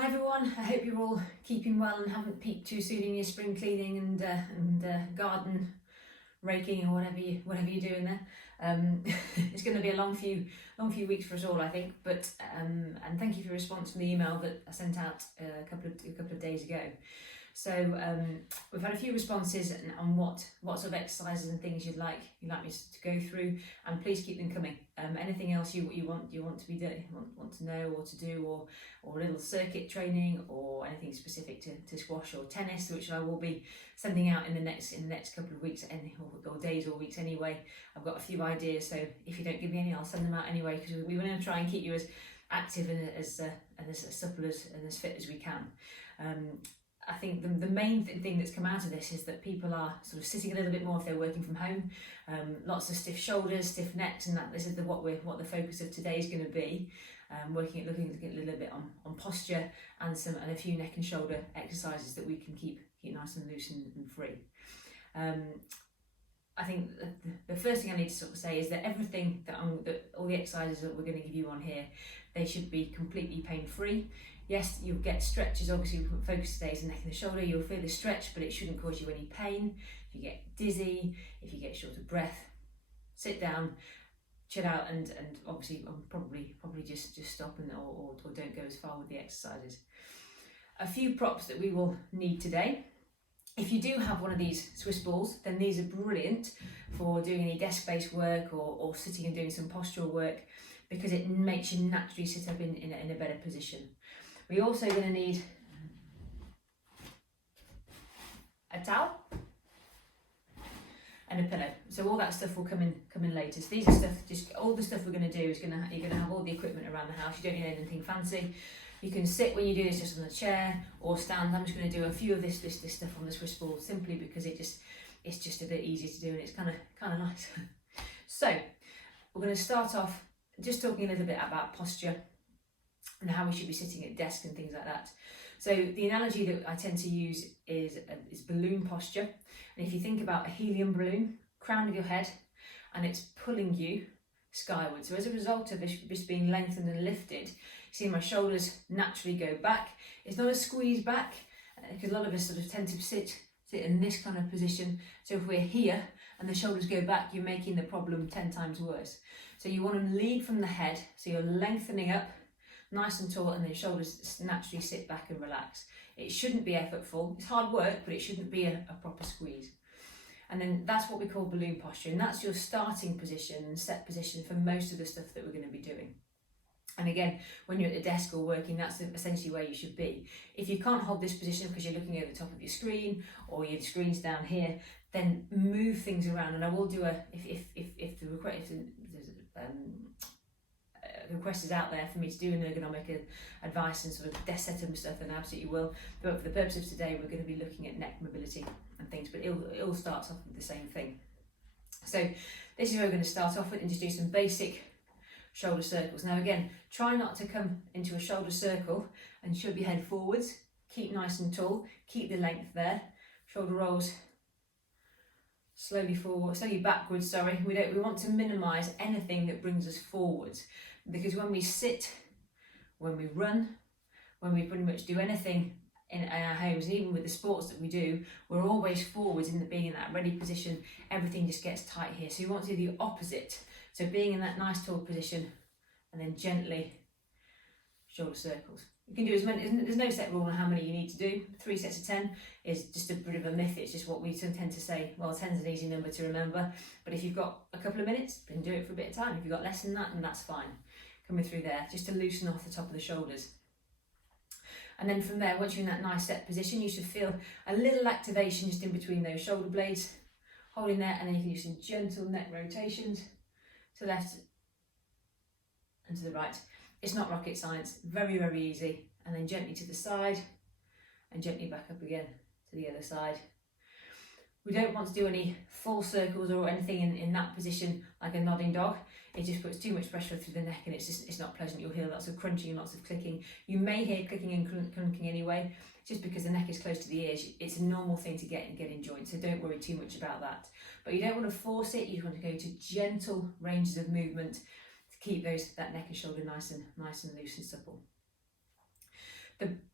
Hi everyone, I hope you're all keeping well and haven't peaked too soon in your spring cleaning and garden raking or whatever you're doing there. It's going to be a long few weeks for us all, I think. But and thank you for your response from the email that I sent out a couple of days ago. So we've had a few responses on what sort of exercises and things you'd like me to go through, and please keep them coming. Anything else you want to be doing, want to know or to do, or a little circuit training or anything specific to squash or tennis, which I will be sending out in the next couple of weeks or days or weeks anyway. I've got a few ideas, so if you don't give me any, I'll send them out anyway, because we want to try and keep you as active and as supple and as fit as we can. I think the main thing that's come out of this is that people are sort of sitting a little bit more if they're working from home. Lots of stiff shoulders, stiff necks, and that this is what the focus of today is going to be. Looking a little bit on posture and a few neck and shoulder exercises that we can keep nice and loose and free. I think the first thing I need to sort of say is that everything that all the exercises that we're going to give you on here, they should be completely pain-free. Yes, you'll get stretches. Obviously, focus today is the neck and the shoulder. You'll feel the stretch, but it shouldn't cause you any pain. If you get dizzy, if you get short of breath, sit down, chill out, and obviously probably just stop or don't go as far with the exercises. A few props that we will need today. If you do have one of these Swiss balls, then these are brilliant for doing any desk-based work or sitting and doing some postural work, because it makes you naturally sit up in a better position. We're also going to need a towel and a pillow. So all that stuff will come in later. So these are all the stuff we're going to do is you're going to have all the equipment around the house. You don't need anything fancy. You can sit when you do this just on a chair or stand. I'm just going to do a few of this stuff on the Swiss ball simply because it's just a bit easier to do and it's kind of nice. So we're going to start off just talking a little bit about posture and how we should be sitting at desk and things like that. So the analogy that I tend to use is balloon posture. And if you think about a helium balloon, crown of your head, and it's pulling you skyward. So as a result of this being lengthened and lifted, you see my shoulders naturally go back. It's not a squeeze back, because a lot of us sort of tend to sit in this kind of position. So if we're here and the shoulders go back, you're making the problem 10 times worse. So you want to lead from the head, so you're lengthening up, nice and tall, and then shoulders naturally sit back and relax. It shouldn't be effortful. It's hard work, but it shouldn't be a proper squeeze. And then that's what we call balloon posture, and that's your starting position and set position for most of the stuff that we're going to be doing. And again, when you're at the desk or working, that's essentially where you should be. If you can't hold this position because you're looking over the top of your screen or your screen's down here, then move things around. And I will do if the request is out there for me to do an ergonomic advice and sort of desk setup and stuff, then I absolutely will. But for the purpose of today, we're going to be looking at neck mobility and things, but it all starts off with the same thing. So this is where we're going to start off with and just do some basic shoulder circles. Now again, try not to come into a shoulder circle and shove your head forwards. Keep nice and tall, keep the length there. Shoulder rolls slowly backwards, sorry. We want to minimise anything that brings us forwards, because when we sit, when we run, when we pretty much do anything in our homes, and even with the sports that we do, we're always forwards being in that ready position. Everything just gets tight here. So you want to do the opposite. So being in that nice tall position and then gently shoulder circles. You can do as many, there's no set rule on how many you need to do. 3 sets of 10 is just a bit of a myth. It's just what we tend to say, well, 10's an easy number to remember. But if you've got a couple of minutes, you can do it for a bit of time. If you've got less than that, then that's fine. Coming through there, just to loosen off the top of the shoulders. And then from there, once you're in that nice set position, you should feel a little activation just in between those shoulder blades. Holding there, and then you can do some gentle neck rotations to the left and to the right. It's not rocket science, very, very easy. And then gently to the side and gently back up again to the other side. We don't want to do any full circles or anything in that position like a nodding dog. It just puts too much pressure through the neck and it's not pleasant. You'll hear lots of crunching and lots of clicking. You may hear clicking and clunking anyway, just because the neck is close to the ears. It's a normal thing to get in joints, so don't worry too much about that. But you don't want to force it. You want to go to gentle ranges of movement to keep that neck and shoulder nice and loose and supple.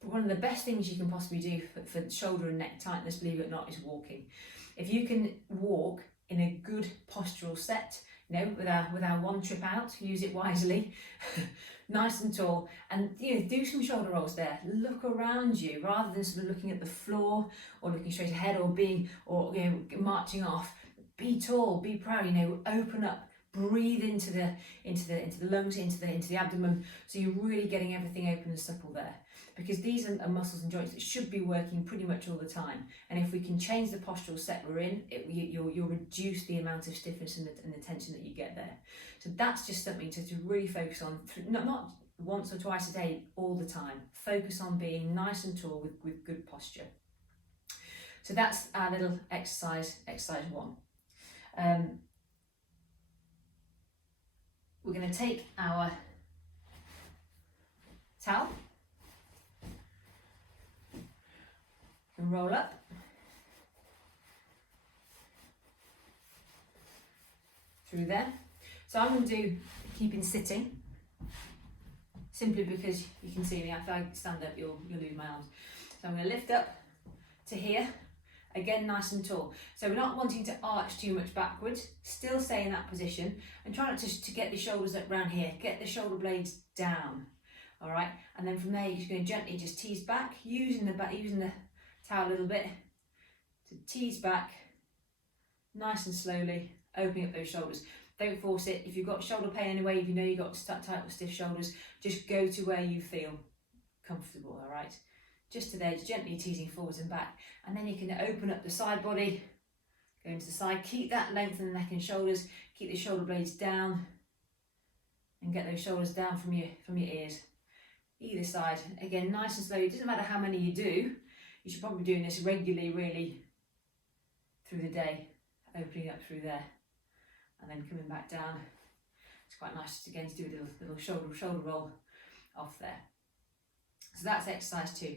One of the best things you can possibly do for shoulder and neck tightness, believe it or not, is walking. If you can walk in a good postural set, you know, with our one trip out, use it wisely, nice and tall, and you know, do some shoulder rolls there. Look around you rather than sort of looking at the floor or looking straight ahead or you know, marching off. Be tall, be proud, you know, open up, breathe into the lungs, into the abdomen, so you're really getting everything open and supple there. Because these are muscles and joints that should be working pretty much all the time. And if we can change the postural set we're in, you'll reduce the amount of stiffness and the tension that you get there. So that's just something to really focus on, not once or twice a day, all the time. Focus on being nice and tall with good posture. So that's our little exercise 1. We're going to take our towel and roll up. Through there. So I'm going to do keeping sitting, simply because you can see me. If I stand up, you'll lose my arms. So I'm going to lift up to here, again nice and tall. So we're not wanting to arch too much backwards, still stay in that position, and try not to get the shoulders up round here, get the shoulder blades down. All right, and then from there you're just going to gently just tease back, using the towel a little bit to tease back, nice and slowly, opening up those shoulders. Don't force it. If you've got shoulder pain anyway, if you know you've got tight or stiff shoulders, just go to where you feel comfortable, all right? Just to there, just gently teasing forwards and back. And then you can open up the side body, go into the side, keep that length in the neck and shoulders, keep the shoulder blades down, and get those shoulders down from your ears. Either side, again, nice and slow. It doesn't matter how many you do, you should probably be doing this regularly, really, through the day, opening up through there, and then coming back down. It's quite nice, again, to do a little shoulder roll off there. So that's exercise 2.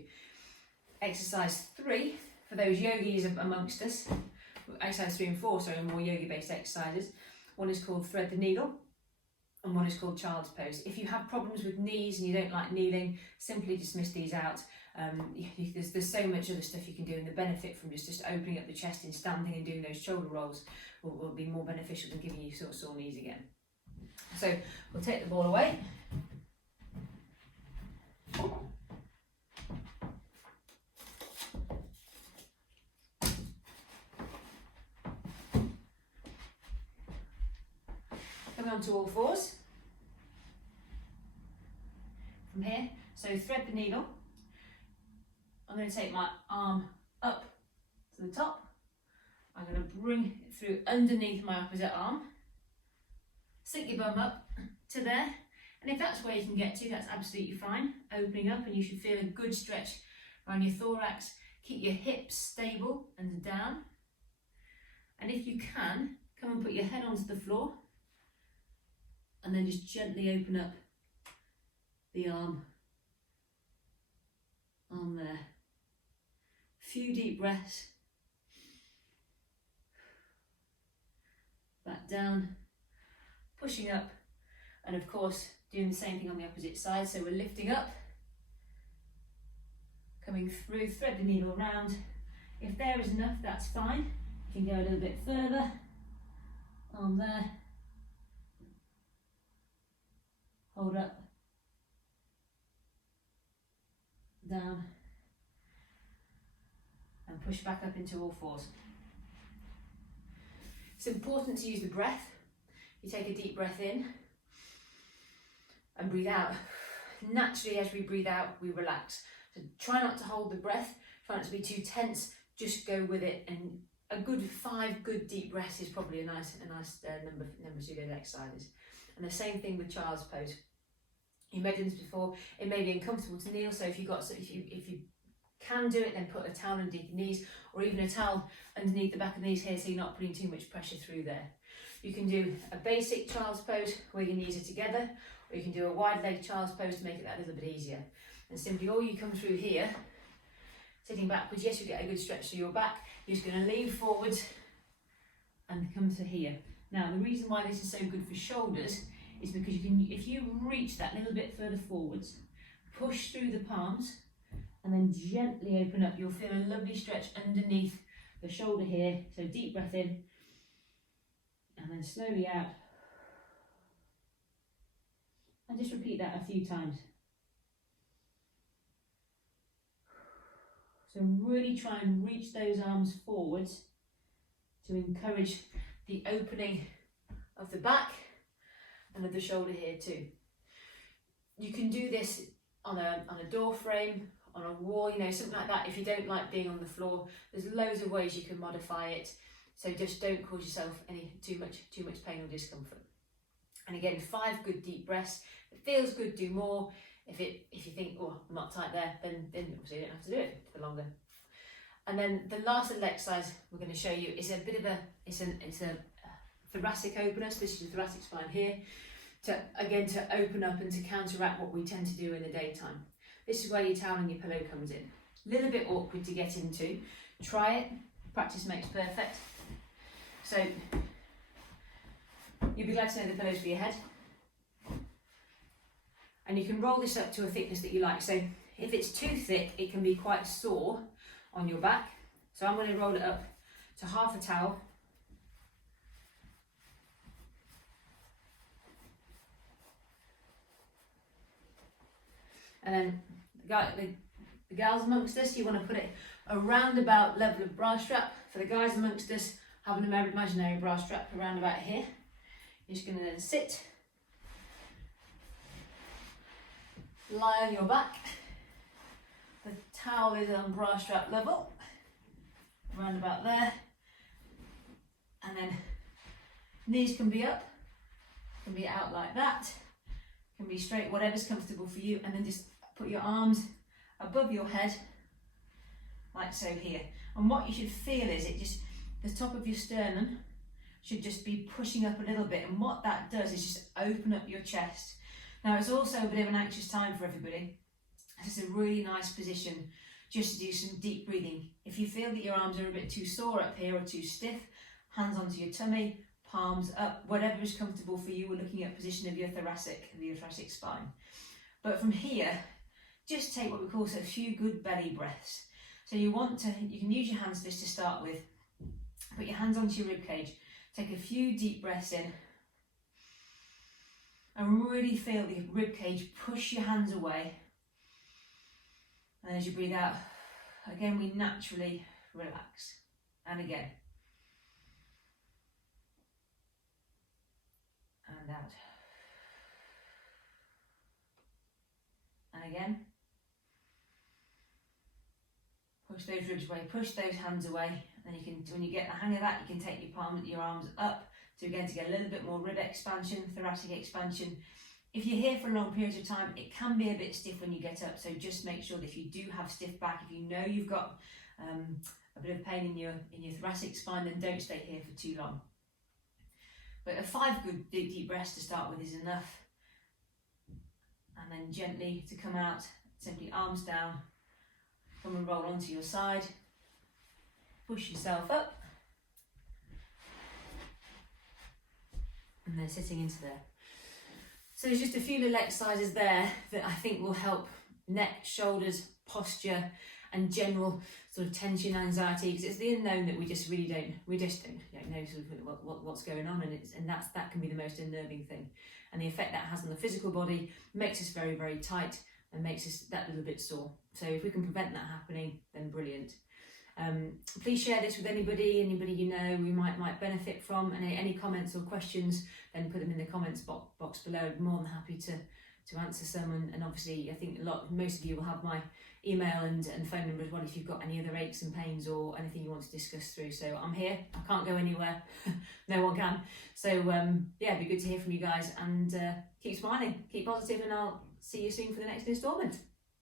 Exercise 3, for those yogis amongst us, exercise 3 and 4, sorry, more yoga-based exercises. One is called thread the needle, and one is called child's pose. If you have problems with knees and you don't like kneeling, simply dismiss these out. There's so much other stuff you can do, and the benefit from just opening up the chest in standing and doing those shoulder rolls will be more beneficial than giving you sort of sore knees again. So we'll take the ball away. Coming on to all fours. From here, so thread the needle. I'm going to take my arm up to the top. I'm going to bring it through underneath my opposite arm. Sink your bum up to there. And if that's where you can get to, that's absolutely fine. Opening up, and you should feel a good stretch around your thorax. Keep your hips stable and down. And if you can, come and put your head onto the floor. And then just gently open up the arm there. Few deep breaths. Back down, pushing up, and of course doing the same thing on the opposite side. So we're lifting up, coming through, thread the needle around. If there is enough, that's fine. You can go a little bit further. Arm there. Hold up, down, and push back up into all fours. It's important to use the breath. You take a deep breath in and breathe out. Naturally, as we breathe out, we relax. So try not to hold the breath, try not to be too tense, just go with it. And a good 5 good deep breaths is probably a nice number to do those exercises. And the same thing with child's pose. You may have done this before. It may be uncomfortable to kneel, so if you can do it, then put a towel underneath your knees, or even a towel underneath the back of the knees here, so you're not putting too much pressure through there. You can do a basic child's pose where your knees are together, or you can do a wide leg child's pose to make it that little bit easier. And simply all you come through here, sitting backwards, yes, you get a good stretch through your back. You're just going to lean forwards and come to here. Now, the reason why this is so good for shoulders is because you can, if you reach that little bit further forwards, push through the palms, and then gently open up. You'll feel a lovely stretch underneath the shoulder here. So deep breath in, and then slowly out. And just repeat that a few times. So really try and reach those arms forwards to encourage the opening of the back and of the shoulder here too. You can do this on a door frame, on a wall, you know, something like that. If you don't like being on the floor, there's loads of ways you can modify it. So just don't cause yourself too much pain or discomfort. And again, 5 good deep breaths. If it feels good, do more. If you think, oh, I'm not tight there, then obviously you don't have to do it for longer. And then the last little exercise we're going to show you is a bit of a thoracic opener. So this is your thoracic spine here. To open up and to counteract what we tend to do in the daytime. This is where your towel and your pillow comes in. A little bit awkward to get into. Try it. Practice makes perfect. So you'll be glad to know the pillow's for your head. And you can roll this up to a thickness that you like. So if it's too thick, it can be quite sore on your back. So I'm going to roll it up to half a towel. And then the gals amongst us, you want to put it around about level of bra strap. For the guys amongst us, have an imaginary bra strap around about here. You're just going to then sit, lie on your back. The towel is on bra strap level, around about there. And then knees can be up, can be out like that, can be straight, whatever's comfortable for you. And then just put your arms above your head, like so here. And what you should feel is the top of your sternum should just be pushing up a little bit. And what that does is just open up your chest. Now it's also a bit of an anxious time for everybody. This is a really nice position just to do some deep breathing. If you feel that your arms are a bit too sore up here or too stiff, hands onto your tummy, palms up, whatever is comfortable for you. We're looking at position of your thoracic spine. But from here, just take what we call a few good belly breaths. So you can use your hands just to start with. Put your hands onto your rib cage. Take a few deep breaths in. And really feel the rib cage push your hands away. And as you breathe out, again, we naturally relax. And again. And out. And again. Push those ribs away, push those hands away. And then you can, when you get the hang of that, you can take your arms up to get a little bit more rib expansion, thoracic expansion. If you're here for a long period of time, it can be a bit stiff when you get up. So just make sure that if you do have stiff back, if you know you've got a bit of pain in your thoracic spine, then don't stay here for too long. But 5 good deep breaths to start with is enough. And then gently to come out, simply arms down, come and roll onto your side, push yourself up, and then sitting into there. So there's just a few little exercises there that I think will help neck, shoulders, posture, and general sort of tension, anxiety, because it's the unknown that we just don't know sort of what's going on, and that can be the most unnerving thing. And the effect that has on the physical body makes us very, very tight and makes us that little bit sore. So if we can prevent that happening, then brilliant. Please share this with anybody you know we might benefit from, and any comments or questions, then put them in the comments box below. I'm more than happy to answer some, and obviously I think most of you will have my email and phone number as well if you've got any other aches and pains or anything you want to discuss through. So I'm here, I can't go anywhere, no one can. So yeah, it'd be good to hear from you guys, and keep smiling, keep positive, and I'll see you soon for the next instalment.